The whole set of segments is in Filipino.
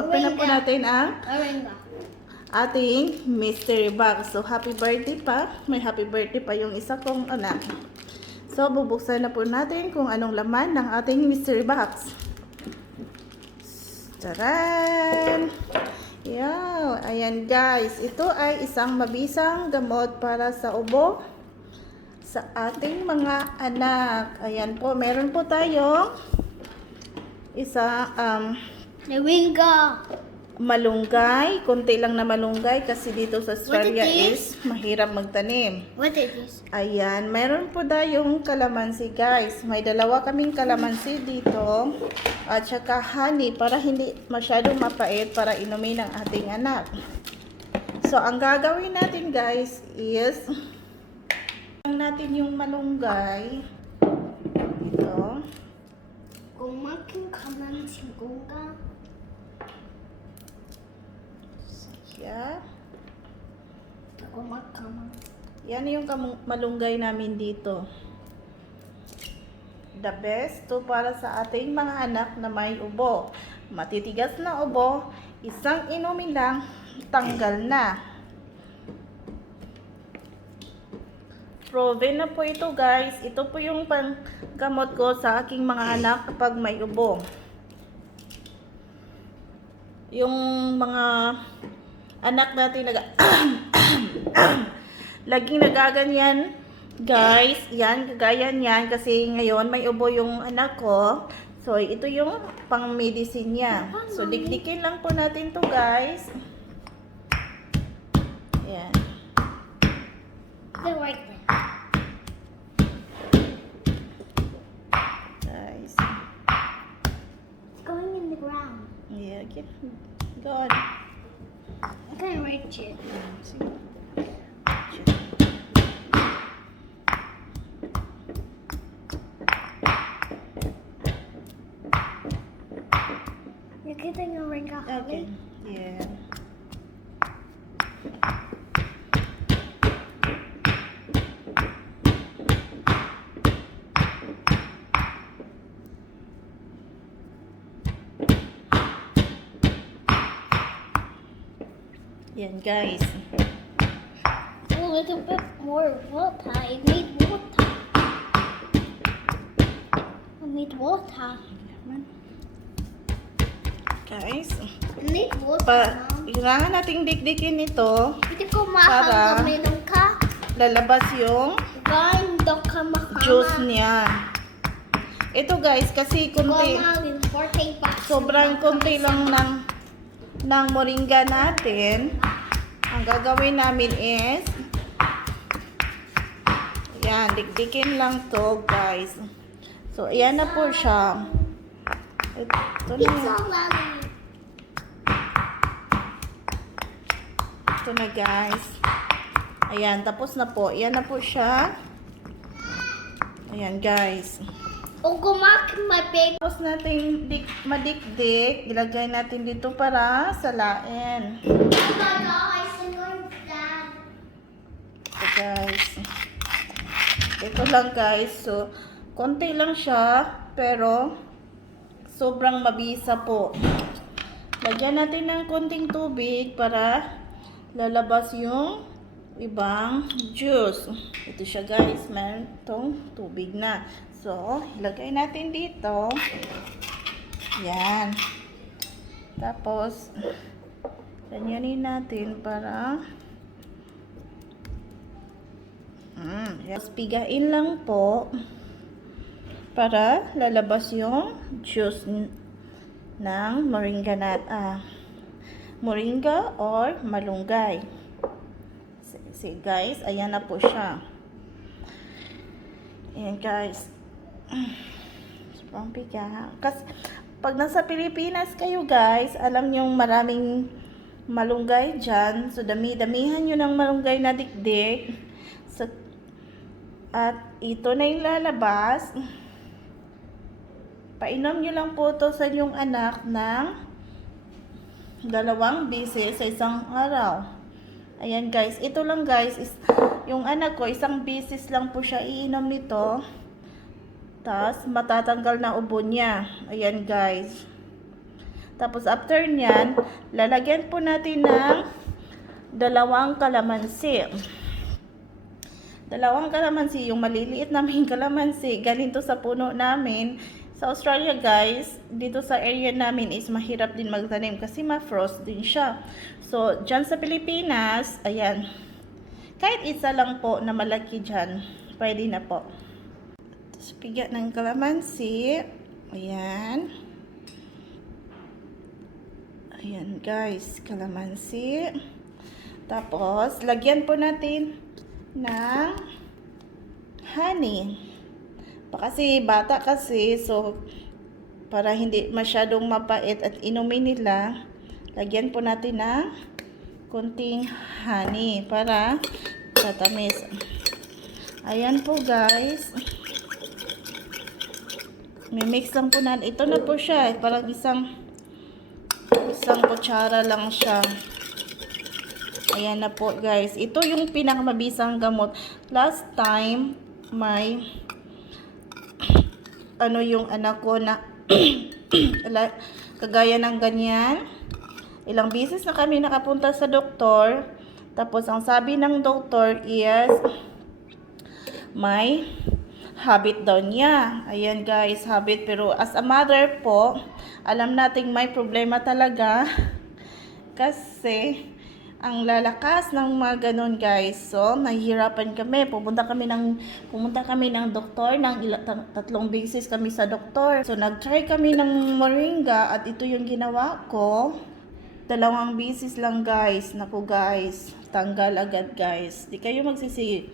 open na po natin ang Moringa. ating mystery box. So, happy birthday pa. May happy birthday pa yung isa kong anak. So, bubuksan na po natin kung anong laman ng ating mystery box. Taran! Yan. Ayan guys. Ito ay isang mabisang gamot para sa ubo sa ating mga anak. Ayan po. Meron po tayong isa Moringa. malunggay, konti lang na malunggay kasi dito sa Australia What it is mahirap magtanim. What is this? Ayan, mayroon po tayong kalamansi guys. May dalawa kaming kalamansi dito at saka honey para hindi masyadong mapait para inumin ng ating anak. So, ang gagawin natin guys is natin yung malunggay. Ito. Kumaking kalamansi gunga. Yan. Kumakama. Yan yung malunggay namin dito. The best to para sa ating mga anak na may ubo. Matitigas na ubo, isang inumin lang, tanggal na. Proven na po ito guys. Ito po yung panggamot ko sa aking mga anak kapag may ubo. Yung mga anak natin laging nagaganyan guys, yan, kagaya niyan kasi ngayon may ubo yung anak ko. So, ito yung pang medicine niya. So, dikdikin lang po natin to guys. Yan. They're right there. Guys. It's going in the ground. Yeah, okay. Go on. I can't reach it. Sige. You're getting a ring off. Okay. Yeah. Yan guys. A little bit more water. I need water. I need water. Guys. I need water. Kailangan nating dikdikin ito. Hindi ko Para- makakaminom ka. Lalabas yung Ganda ka makama. juice niya. Ito guys, kasi konti, sobrang konti lang ng moringa natin. Ang gagawin namin is, yan, dikdikin lang to guys. So, ayan na po siya. Ito na. Pizza lali. Ito na guys. Ayan, tapos na po. Ayan na po siya. Ayan guys. O kumakin my baby. Tapos natin madikdik, ilagay natin dito para salain. Oh my gosh, I'm going to dad. Ito guys. Ito lang guys. So, konti lang siya, pero sobrang mabisa po. Lagyan natin ng konting tubig para lalabas yung ibang juice. Ito siya guys, meron itong tubig na. So, ilagay natin dito. Yan. Tapos, ganyanin natin para tapos pigain lang po para lalabas yung juice ng moringa or malunggay. See guys, ayan na po siya. Ayan guys. Sobrang piga. Kasi pag nasa Pilipinas kayo guys, alam nyo maraming malunggay dyan. So dami-damihan nyo ng malunggay na dikdik. So, at ito na yung lalabas. Painom nyo lang po to sa inyong anak ng 2 beses sa isang araw. Ayan guys, ito lang guys, is, yung anak ko, 1 beses lang po siya iinom nito. Tapos matatanggal na ubo niya. Ayan guys. Tapos after nyan, lalagyan po natin ng dalawang kalamansi. Dalawang kalamansi, yung maliliit naming kalamansi, galing to sa puno namin. Sa Australia guys, dito sa area namin is mahirap din magtanim kasi ma-frost din siya. So, dyan sa Pilipinas, ayan, kahit isa lang po na malaki dyan, pwede na po. Tapos, piga ng kalamansi. Ayan. Ayan guys, kalamansi. Tapos, lagyan po natin ng honey. Kasi bata kasi, so para hindi masyadong mapait at inumin nila, lagyan po natin ng konting honey para matamis. Ayan po guys. Mimix lang po natin. Ito na po siya. Parang isang kutsara lang siya. Ayan na po guys. Ito yung pinakamabisang gamot. Last time, may yung anak ko na kagaya ng ganyan. Ilang beses na kami nakapunta sa doktor. Tapos ang sabi ng doktor is may habit daw niya. Ayan guys, habit. Pero as a mother po, alam nating may problema talaga. Kasi ang lalakas ng mga ganun guys. So, nahihirapan kami. Pumunta kami ng doktor. Tatlong beses kami sa doktor. So, nag-try kami ng moringa at ito yung ginawa ko. 2 beses lang guys. Naku guys, tanggal agad guys. Di kayo magsisi.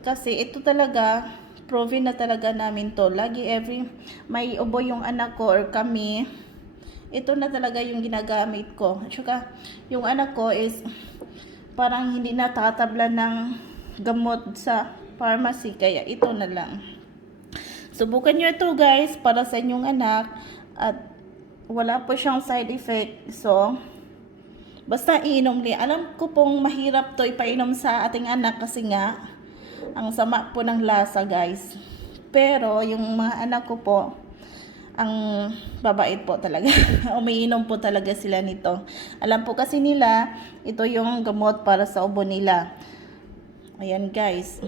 Kasi ito talaga, proven na talaga namin to. Lagi may ubo yung anak ko or kami. Ito na talaga yung ginagamit ko. At saka, yung anak ko is parang hindi natatabla ng gamot sa pharmacy. Kaya ito na lang. Subukan nyo ito guys para sa inyong anak. At wala po siyang side effect. So, basta iinom niya. Alam ko pong mahirap to ipainom sa ating anak kasi nga, ang sama po ng lasa guys. Pero, yung mga anak ko po, ang babait po talaga. Umiinom po talaga sila nito. Alam po kasi nila, ito yung gamot para sa ubo nila. Ayan guys.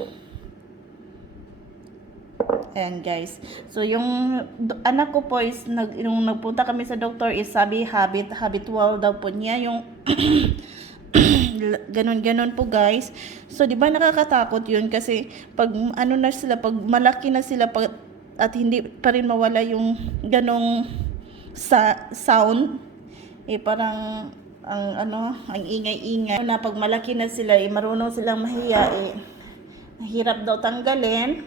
Ayan guys. So yung anak ko po is, nung nagpunta kami sa doktor is sabi habitual daw po niya yung ganun po guys. So di ba nakakatakot yun kasi pag pag malaki na sila, at hindi pa rin mawala yung ganong sound, parang ang ingay-ingay na pag malaki na sila, marunong silang mahiya, hirap daw tanggalin.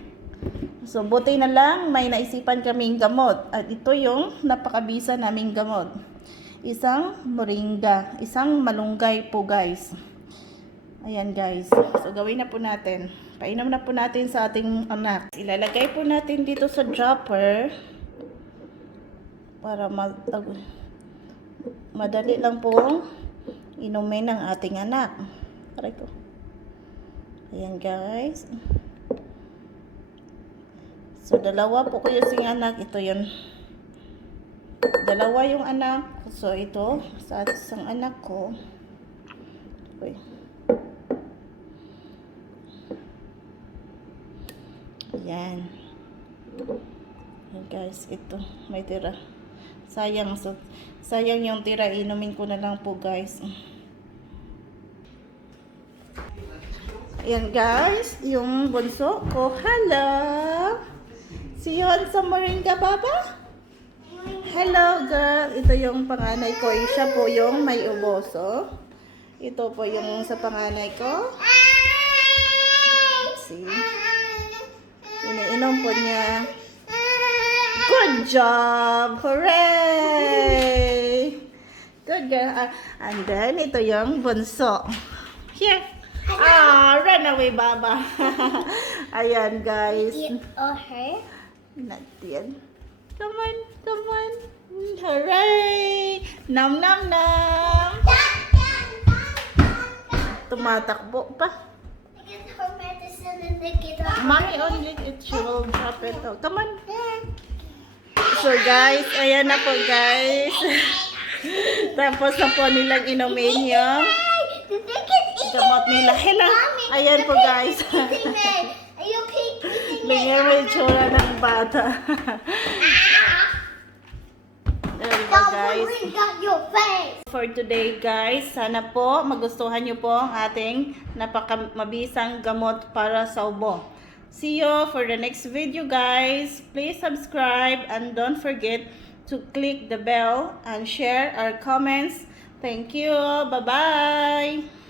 So buti na lang may naisipan kaming gamot at ito yung napakabisa naming gamot. Isang moringa, isang malunggay po guys. Ayan guys. So gawin na po natin. Painom na po natin sa ating anak. Ilalagay po natin dito sa dropper para madali lang pong inumin ng ating anak. Aray ko. Ayan guys. So dalawa po ko yung anak. Ito yun. Dalawa yung anak. So ito sa isang anak ko. Okay. Ayan. Ayan guys, ito may tira. Sayang, so sayang yung tira, inumin ko na lang po guys. Ayan guys, yung bunso ko. Hello. See you on sa moringa baba. Hello girl. Ito yung panganay ko. Siya po yung may uboso. Ito po yung sa panganay ko. See? Iniinom po niya. Good job! Hooray! Good girl. And then, ito yung bunso. Here. Run away, Baba. Ayan, guys. Eat her. Not yet. Come on, come on. Hooray! Nam, nam, nam. Tumatakbo pa. Her medicine and they get off. Mommy only she will drop it out. Come on. So guys, ayan na po guys. Tapos na po nilang inumin yung The thing is eating gamot nila. Hello. Mommy, Ayan the po pig guys. is eating me. Are you pig eating me? Bigyan mo yung tsura ng bata. There you go guys. Bring down your face. For today guys, sana po magustuhan nyo po ang ating napakamabisang gamot para sa ubo. See you for the next video guys. Please subscribe and don't forget to click the bell and share our comments. Thank you. Bye-bye.